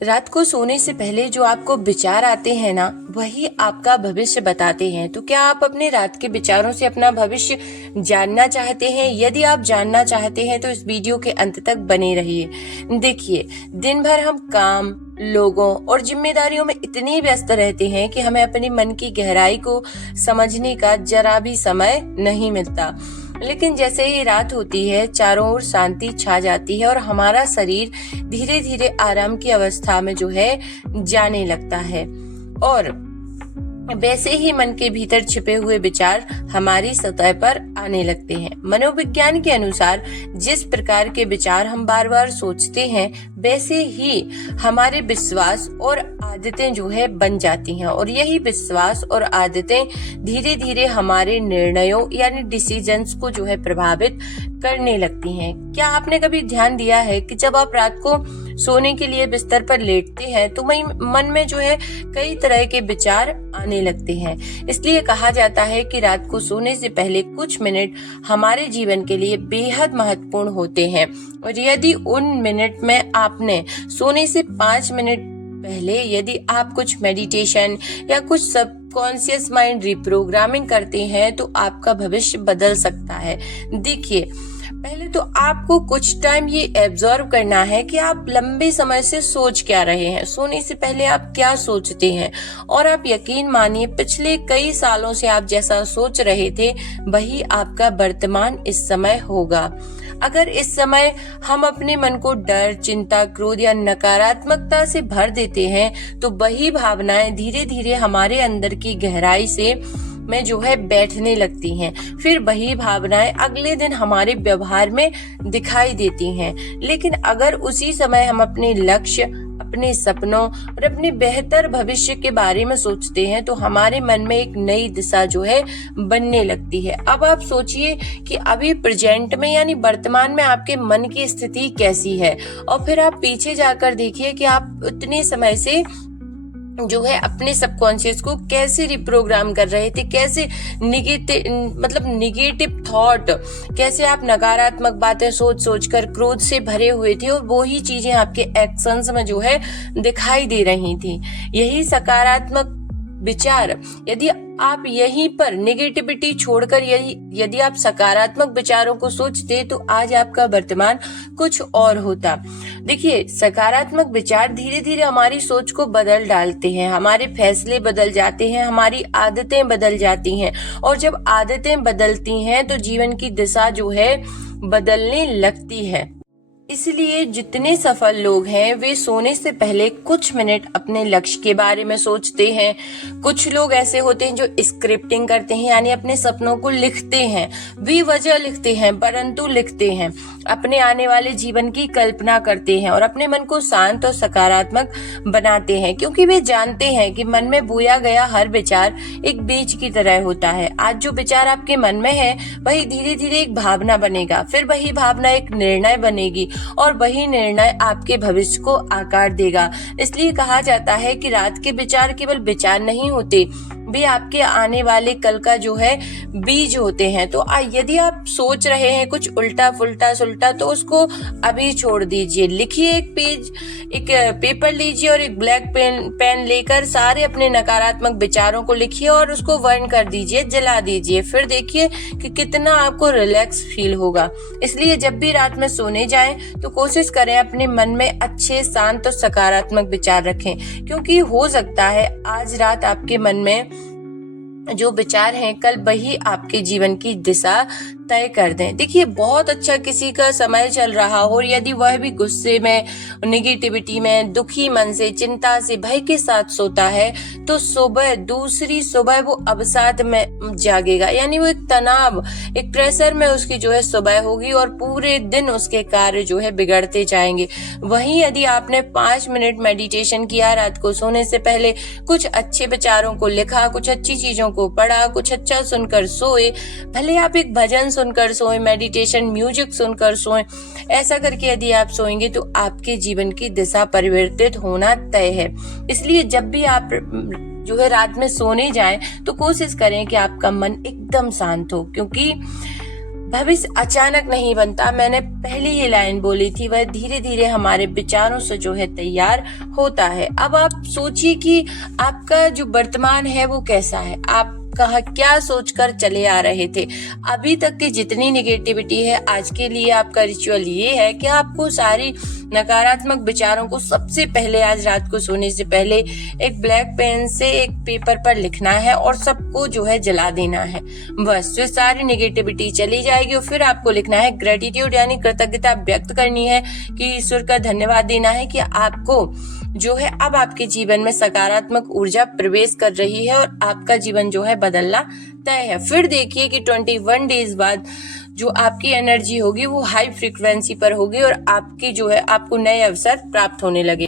रात को सोने से पहले जो आपको विचार आते हैं ना, वही आपका भविष्य बताते हैं। तो क्या आप अपने रात के विचारों से अपना भविष्य जानना चाहते हैं? यदि आप जानना चाहते हैं तो इस वीडियो के अंत तक बने रहिए। देखिए, दिन भर हम काम, लोगों और जिम्मेदारियों में इतने व्यस्त रहते हैं कि हमें अपने मन की गहराई को समझने का जरा भी समय नहीं मिलता। लेकिन जैसे ही रात होती है, चारों ओर शांति छा जाती है और हमारा शरीर धीरे धीरे आराम की अवस्था में जाने लगता है। और वैसे ही मन के भीतर छिपे हुए विचार हमारी सतह पर आने लगते हैं। मनोविज्ञान के अनुसार जिस प्रकार के विचार हम बार बार सोचते हैं, वैसे ही हमारे विश्वास और आदतें बन जाती हैं। और यही विश्वास और आदतें धीरे धीरे हमारे निर्णयों यानी डिसीजंस को प्रभावित करने लगती हैं। क्या आपने कभी ध्यान दिया है कि जब आप रात को सोने के लिए बिस्तर पर लेटते हैं तो मन में कई तरह के विचार आने लगते हैं। इसलिए कहा जाता है कि रात को सोने से पहले कुछ मिनट हमारे जीवन के लिए बेहद महत्वपूर्ण होते हैं। और यदि उन मिनट में आपने सोने से 5 मिनट पहले यदि आप कुछ मेडिटेशन या कुछ सबकॉन्शियस माइंड रिप्रोग्रामिंग करते हैं तो आपका भविष्य बदल सकता है। देखिए, पहले तो आपको कुछ टाइम ये एब्जॉर्व करना है कि आप लंबे समय से सोच क्या रहे हैं, सोने से पहले आप क्या सोचते हैं। और आप यकीन मानिए, पिछले कई सालों से आप जैसा सोच रहे थे वही आपका वर्तमान इस समय होगा। अगर इस समय हम अपने मन को डर, चिंता, क्रोध या नकारात्मकता से भर देते हैं तो वही भावनाएं धीरे धीरे हमारे अंदर की गहराई में बैठने लगती हैं। फिर वही भावनाएं अगले दिन हमारे व्यवहार में दिखाई देती हैं। लेकिन अगर उसी समय हम अपने लक्ष्य, अपने सपनों और अपने बेहतर भविष्य के बारे में सोचते हैं तो हमारे मन में एक नई दिशा बनने लगती है। अब आप सोचिए कि अभी प्रेजेंट में यानी वर्तमान में आपके मन की स्थिति कैसी है, और फिर आप पीछे जाकर देखिए कि आप उतने समय से अपने सबकॉन्शियस को कैसे रिप्रोग्राम कर रहे थे, कैसे निगेटिव थॉट, कैसे आप नकारात्मक बातें सोच कर क्रोध से भरे हुए थे और वो ही चीजें आपके एक्शंस में दिखाई दे रही थी। यही सकारात्मक विचार, यदि आप यहीं पर नेगेटिविटी छोड़कर यदि आप सकारात्मक विचारों को सोचते तो आज आपका वर्तमान कुछ और होता। देखिए, सकारात्मक विचार धीरे धीरे हमारी सोच को बदल डालते हैं, हमारे फैसले बदल जाते हैं, हमारी आदतें बदल जाती हैं। और जब आदतें बदलती हैं तो जीवन की दिशा बदलने लगती है। इसलिए जितने सफल लोग हैं वे सोने से पहले कुछ मिनट अपने लक्ष्य के बारे में सोचते हैं। कुछ लोग ऐसे होते हैं जो स्क्रिप्टिंग करते हैं, यानी अपने सपनों को लिखते हैं, बेवजह लिखते हैं परंतु लिखते हैं, अपने आने वाले जीवन की कल्पना करते हैं और अपने मन को शांत और सकारात्मक बनाते हैं, क्योंकि वे जानते हैं कि मन में बोया गया हर विचार एक बीज की तरह होता है। आज जो विचार आपके मन में है वही धीरे धीरे एक भावना बनेगा, फिर वही भावना एक निर्णय बनेगी और वही निर्णय आपके भविष्य को आकार देगा। इसलिए कहा जाता है कि रात के विचार केवल विचार नहीं होते, वे आपके आने वाले कल का बीज होते हैं। तो यदि आप सोच रहे हैं कुछ उल्टा फुल्टा सुल्टा तो उसको अभी छोड़ दीजिए। लिखिए, एक पेपर लीजिए और एक ब्लैक पेन लेकर सारे अपने नकारात्मक विचारों को लिखिए और उसको बर्न कर दीजिए, जला दीजिए। फिर देखिए कि कितना आपको रिलैक्स फील होगा। इसलिए जब भी रात में सोने जाएं तो कोशिश करें अपने मन में अच्छे, शांत और सकारात्मक विचार रखें, क्योंकि हो सकता है आज रात आपके मन में जो विचार हैं कल वही आपके जीवन की दिशा तय कर दें। देखिए, बहुत अच्छा किसी का समय चल रहा हो और यदि वह भी गुस्से में, नेगेटिविटी में, दुखी मन से, चिंता से, भय के साथ सोता है तो दूसरी सुबह वो अवसाद में जागेगा, यानी वो एक तनाव, एक प्रेशर में उसकी सुबह होगी और पूरे दिन उसके कार्य बिगड़ते जाएंगे। वहीं यदि आपने 5 मिनट मेडिटेशन किया, रात को सोने से पहले कुछ अच्छे विचारों को लिखा, कुछ अच्छी चीजों को पढ़ा, कुछ अच्छा सुनकर सोए, भले आप एक भजन सुनकर सोएं, मेडिटेशन म्यूजिक सुनकर सोएं, ऐसा करके यदि आप सोएंगे तो आपके जीवन की दिशा परिवर्तित होना तय है। इसलिए जब भी आप रात में सोने जाएं तो कोशिश करें कि आपका मन एकदम शांत हो, क्योंकि भविष्य अचानक नहीं बनता, मैंने पहले ही लाइन बोली थी, वह धीरे धीरे हमारे विचारों से जो है तैयार होता है। अब आप सोचिए कि आपका जो वर्तमान है वो कैसा है, आप कहा क्या सोचकर चले आ रहे थे। अभी तक की जितनी निगेटिविटी है, आज के लिए आपका रिचुअल ये है कि आपको सारी नकारात्मक विचारों को सबसे पहले आज रात को सोने से पहले एक ब्लैक पेन से एक पेपर पर लिखना है और सबको जो है जला देना है। बस फिर सारी निगेटिविटी चली जाएगी और फिर आपको लिखना है ग्रेटिट्यूड, यानी कृतज्ञता व्यक्त करनी है कि ईश्वर का धन्यवाद देना है कि आपको जो है अब आपके जीवन में सकारात्मक ऊर्जा प्रवेश कर रही है और आपका जीवन जो है बदलना तय है। फिर देखिए कि 21 डेज बाद जो आपकी एनर्जी होगी वो हाई फ्रीक्वेंसी पर होगी और आपकी जो है आपको नए अवसर प्राप्त होने लगे।